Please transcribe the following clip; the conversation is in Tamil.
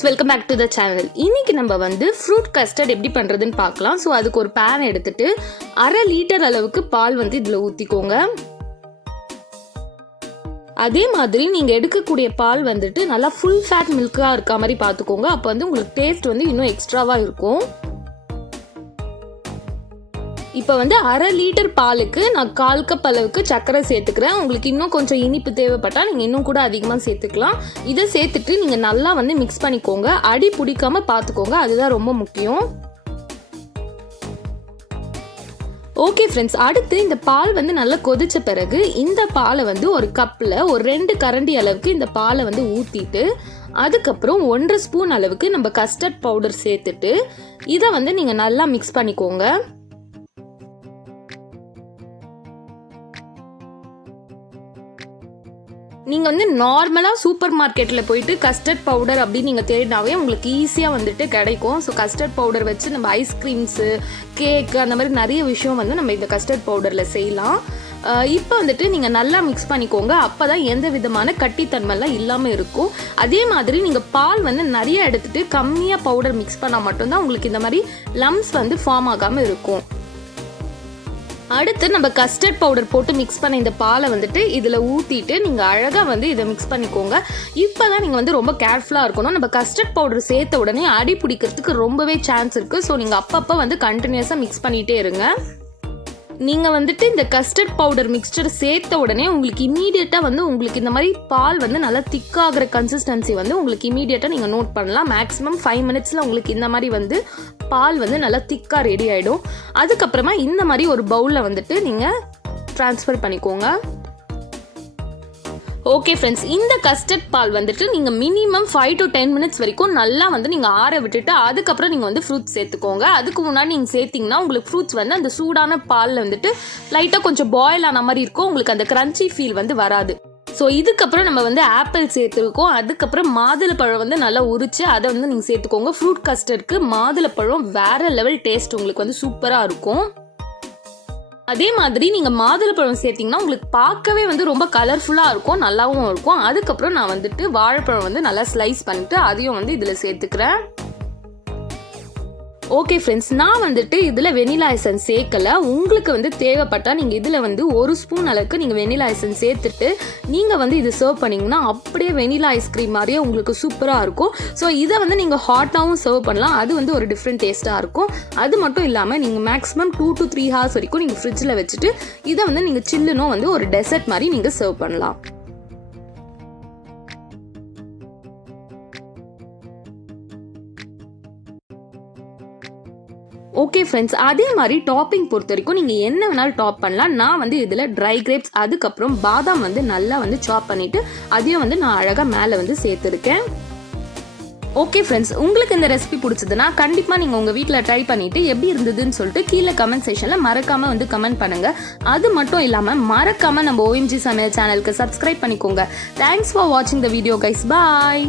Friends, welcome back to the channel. இன்னைக்கு நம்ம வந்து ஃப்ரூட் கஸ்டர்ட் எப்படி பண்ணுறதுன்னு பார்க்கலாம். ஸோ அதுக்கு ஒரு பேன் எடுத்துட்டு 1/2 லிட்டர் அளவுக்கு பால் வந்து இதில் ஊற்றிக்கோங்க. அதே மாதிரி நீங்கள் எடுக்கக்கூடிய பால் வந்துட்டு நல்லா ஃபுல் ஃபேட் மில்காக இருக்க மாதிரி பார்த்துக்கோங்க. அப்போ வந்து உங்களுக்கு டேஸ்ட் வந்து இன்னும் எக்ஸ்ட்ராவாக இருக்கும். இப்போ வந்து 1/2 லிட்டர் பாலுக்கு நான் 1/4 கப் அளவுக்கு சர்க்கரை சேர்த்துக்கிறேன். உங்களுக்கு இன்னும் கொஞ்சம் இனிப்பு தேவைப்பட்டால் நீங்கள் இன்னும் கூட அதிகமாக சேர்த்துக்கலாம். இதை சேர்த்துட்டு நீங்கள் நல்லா வந்து மிக்ஸ் பண்ணிக்கோங்க. அடி பிடிக்காம பார்த்துக்கோங்க, அதுதான் ரொம்ப முக்கியம். ஓகே ஃப்ரெண்ட்ஸ், அடுத்து இந்த பால் வந்து நல்லா கொதிச்ச பிறகு இந்த பாலை வந்து ஒரு கப்பில் ஒரு 2 கரண்டி அளவுக்கு இந்த பாலை வந்து ஊற்றிட்டு அதுக்கப்புறம் 1/2 ஸ்பூன் அளவுக்கு நம்ம கஸ்டர்ட் பவுடர் சேர்த்துட்டு இதை வந்து நீங்கள் நல்லா மிக்ஸ் பண்ணிக்கோங்க. நீங்கள் வந்து நார்மலாக சூப்பர் மார்க்கெட்டில் போயிட்டு கஸ்டர்ட் பவுடர் அப்படின்னு நீங்கள் தேடினாவே உங்களுக்கு ஈஸியாக வந்துட்டு கிடைக்கும். ஸோ கஸ்டர்ட் பவுடர் வச்சு நம்ம ஐஸ்கிரீம்ஸு, கேக்கு, அந்த மாதிரி நிறைய விஷயம் வந்து நம்ம இந்த கஸ்டர்ட் பவுடரில் செய்யலாம். இப்போ வந்துட்டு நீங்கள் நல்லா மிக்ஸ் பண்ணிக்கோங்க. அப்போ தான் எந்த விதமான கட்டித்தன்மைலாம் இல்லாமல் இருக்கும். அதே மாதிரி நீங்கள் பால் வந்து நிறைய எடுத்துகிட்டு கம்மியாக பவுடர் மிக்ஸ் பண்ணால் மட்டும்தான் உங்களுக்கு இந்த மாதிரி லம்ஸ் வந்து ஃபார்ம் ஆகாமல் இருக்கும். அடுத்து நம்ம கஸ்டர்ட் பவுடர் போட்டு மிக்ஸ் பண்ண இந்த பாலை வந்துட்டு இதில் ஊற்றிட்டு நீங்கள் அழகாக வந்து இதை மிக்ஸ் பண்ணிக்கோங்க. இப்போ தான் நீங்கள் வந்து ரொம்ப கேர்ஃபுல்லாக இருக்கணும். நம்ம கஸ்டர்ட் பவுடர் சேர்த்த உடனே அடி பிடிக்கிறதுக்கு ரொம்பவே சான்ஸ் இருக்குது. ஸோ நீங்கள் அப்பப்போ வந்து கண்டினியூஸாக மிக்ஸ் பண்ணிகிட்டே இருங்க. நீங்கள் வந்துட்டு இந்த கஸ்டர்ட் பவுடர் மிக்சர் சேர்த்த உடனே உங்களுக்கு இமீடியட்டாக வந்து உங்களுக்கு இந்த மாதிரி பால் வந்து நல்லா திக்காகிற கன்சிஸ்டன்சி வந்து உங்களுக்கு இமீடியட்டாக நீங்கள் நோட் பண்ணலாம். மேக்ஸிமம் 5 மினிட்ஸில் உங்களுக்கு இந்த மாதிரி வந்து பால் வந்து நல்லா திக்காக ரெடி ஆகிடும். அதுக்கப்புறமா இந்த மாதிரி ஒரு பவுலில் வந்துட்டு நீங்கள் ட்ரான்ஸ்ஃபர் பண்ணிக்கோங்க. ஓகே ஃப்ரெண்ட்ஸ், இந்த கஸ்டர்ட் பால் வந்துட்டு நீங்கள் மினிமம் 5 to 10 மினிட்ஸ் வரைக்கும் நல்லா வந்து நீங்கள் ஆற விட்டுட்டு அதுக்கப்புறம் நீங்கள் வந்து ஃப்ரூட்ஸ் சேர்த்துக்கோங்க. அதுக்கு முன்னாடி நீங்கள் சேர்த்திங்கன்னா உங்களுக்கு ஃப்ரூட்ஸ் வந்து அந்த சூடான பாலில் வந்துட்டு லைட்டாக கொஞ்சம் பாயில் ஆன மாதிரி இருக்கும். உங்களுக்கு அந்த கிரன்ச்சி ஃபீல் வந்து வராது. ஸோ இதுக்கப்புறம் நம்ம வந்து ஆப்பிள் சேர்த்துருக்கோம். அதுக்கப்புறம் மாதுளப்பழம் வந்து நல்லா உரிச்சு அதை வந்து நீங்கள் சேர்த்துக்கோங்க. ஃப்ரூட் கஸ்டர்டுக்கு மாதுளப்பழம் வேற லெவல் டேஸ்ட் உங்களுக்கு வந்து சூப்பராக இருக்கும். அதே மாதிரி நீங்கள் மாதுளப்பழம் சேர்த்திங்கன்னா உங்களுக்கு பார்க்கவே வந்து ரொம்ப கலர்ஃபுல்லாக இருக்கும், நல்லாவும் இருக்கும். அதுக்கப்புறம் நான் வந்துட்டு வாழைப்பழம் வந்து நல்லா ஸ்லைஸ் பண்ணிட்டு அதையும் வந்து இதில் சேர்த்துக்கிறேன். ஓகே ஃப்ரெண்ட்ஸ், நான் வந்துட்டு இதில் வெனிலா எசன்ஸ் சேர்க்கலை. உங்களுக்கு வந்து தேவைப்பட்டால் நீங்கள் இதில் வந்து 1 ஸ்பூன் அளவுக்கு நீங்கள் வெனிலா எசன்ஸ் சேர்த்துட்டு நீங்கள் வந்து இது சர்வ் பண்ணிங்கன்னா அப்படியே வெனிலா ஐஸ்கிரீம் மாதிரியே உங்களுக்கு சூப்பராக இருக்கும். ஸோ இதை வந்து நீங்கள் ஹாட்டாகவும் சர்வ் பண்ணலாம். அது வந்து ஒரு டிஃப்ரெண்ட் டேஸ்ட்டாக இருக்கும். அது மட்டும் இல்லாமல் நீங்கள் மேக்ஸிமம் 2 to 3 ஹவர்ஸ் வரைக்கும் நீங்கள் ஃப்ரிட்ஜில் வச்சுட்டு இதை வந்து நீங்கள் சில்லுனும் வந்து ஒரு டெசர்ட் மாதிரி நீங்கள் சர்வ் பண்ணலாம். ஓகே ஃப்ரெண்ட்ஸ், அதே மாதிரி டாப்பிங் பொறுத்த வரைக்கும் நீங்கள் என்ன வேணாலும் டாப் பண்ணலாம். நான் வந்து இதில் ட்ரை கிரேப்ஸ் அதுக்கப்புறம் பாதாம் வந்து நல்லா வந்து சாப் பண்ணிவிட்டு அதையும் வந்து நான் அழகாக மேலே வந்து சேர்த்துருக்கேன். ஓகே ஃப்ரெண்ட்ஸ், உங்களுக்கு இந்த ரெசிபி பிடிச்சதுன்னா கண்டிப்பாக நீங்கள் உங்கள் வீட்டில் ட்ரை பண்ணிவிட்டு எப்படி இருந்ததுன்னு சொல்லிட்டு கீழே கமெண்ட் செக்ஷனில் மறக்காமல் வந்து கமெண்ட் பண்ணுங்கள். அது மட்டும் இல்லாமல் மறக்காமல் நம்ம OMG சமையல் சேனலுக்கு சப்ஸ்கிரைப் பண்ணிக்கோங்க. தேங்க்ஸ் ஃபார் வாட்சிங் த வீடியோ கைஸ். பாய்.